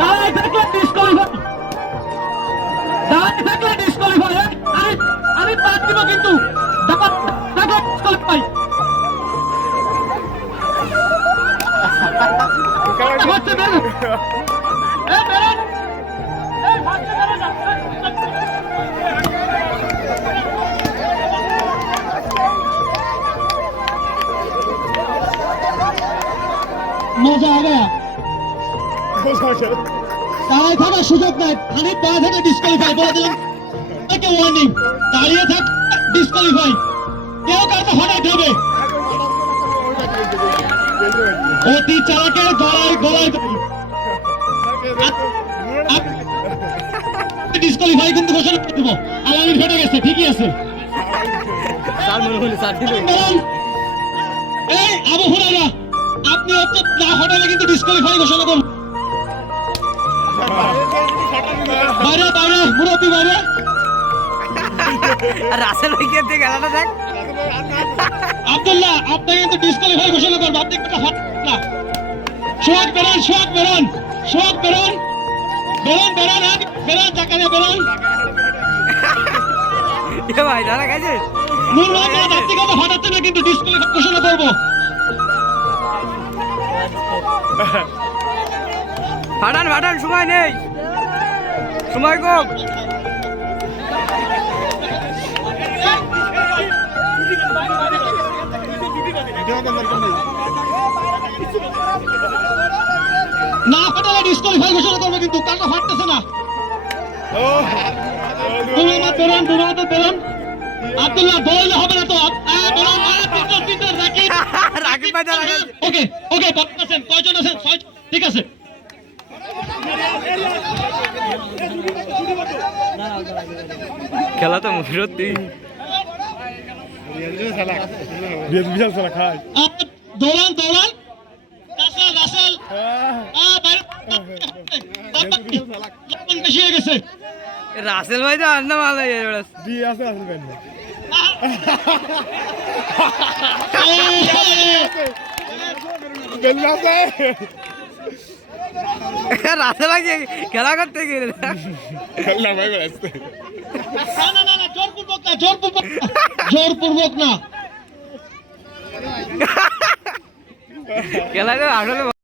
দাঁড়ায় থাকলে ডিসকোয়ালিফাই দাঁড়ায় থাকলে ডিসকোয়ালিফাই আমি আমি বাদ দিব কিন্তু। দাঁড়ায় থাকলে ডিসকোয়ালিফাই হচ্ছে মজা হবে। দাঁড়ায় থাকার সুযোগ নাই। খানিক দাঁড়ায় থাকলে ডিসকোয়ালিফাই বলে দিলাম। তাকে ওয়ার্নিং দাঁড়িয়ে থাক ডিসকোয়ালিফাই কেউ কাউকে হঠাৎ হবে। অতি চালাকের গলায় গলায় ডিসকোয়ালিফাই কিন্তু ঘোষণা করে দেবো। আলামিন ফেটে গেছে ঠিকই আছে। এই আবু হুরাইরা হটালে কিন্তু ঘোষণা করুন। বাইরে বাইরে মুরব্বী বাইরে। রাসেল ভাই কে গেল না দেখ। আব্দুল্লাহ আপনি কিন্তু ডিসকোয়ালিফাই ঘোষণা করব। আপনি একটা হট না। সোহাগ বেরোন সোহাগ বেরোন সোহাগ বেরোন। বেরোন বেরোন আর বেরোন জাকারে বেরোন। এ ভাই দাঁড়া গেছে আপনি কিন্তু হঠাৎ না কিন্তু ডিসকোয়ালিফাই ঘোষণা করব। ফাটান ফাটান সময় নেই। সময় কম। না হটালে ডিসকোয়ালিফাই ঘোষণা করব কিন্তু কারণ ফাটতেছে না। বেরোন মোহাম্মদ বেরোন আব্দুল্লাহ বললে হবে ওকে ওকে আছেন? কয়জন আছেন? ঠিক আছে। খেলা তো সত্যি দৌড়ান দৌড়ান। রাসেল রাসেল। বেশি হয়ে গেছে। রাসেল ভাই তো আন্না মালা দিয়ে আছে আসল ব্যান্ড বেলু আছে রাসেল ভাই খেলা করতে গেলে খেলনা ভাই বেড়াচ্ছে না না না না জোরপূর্বক না জোরপূর্বক না জোরপূর্বক না খেলা তো আসলে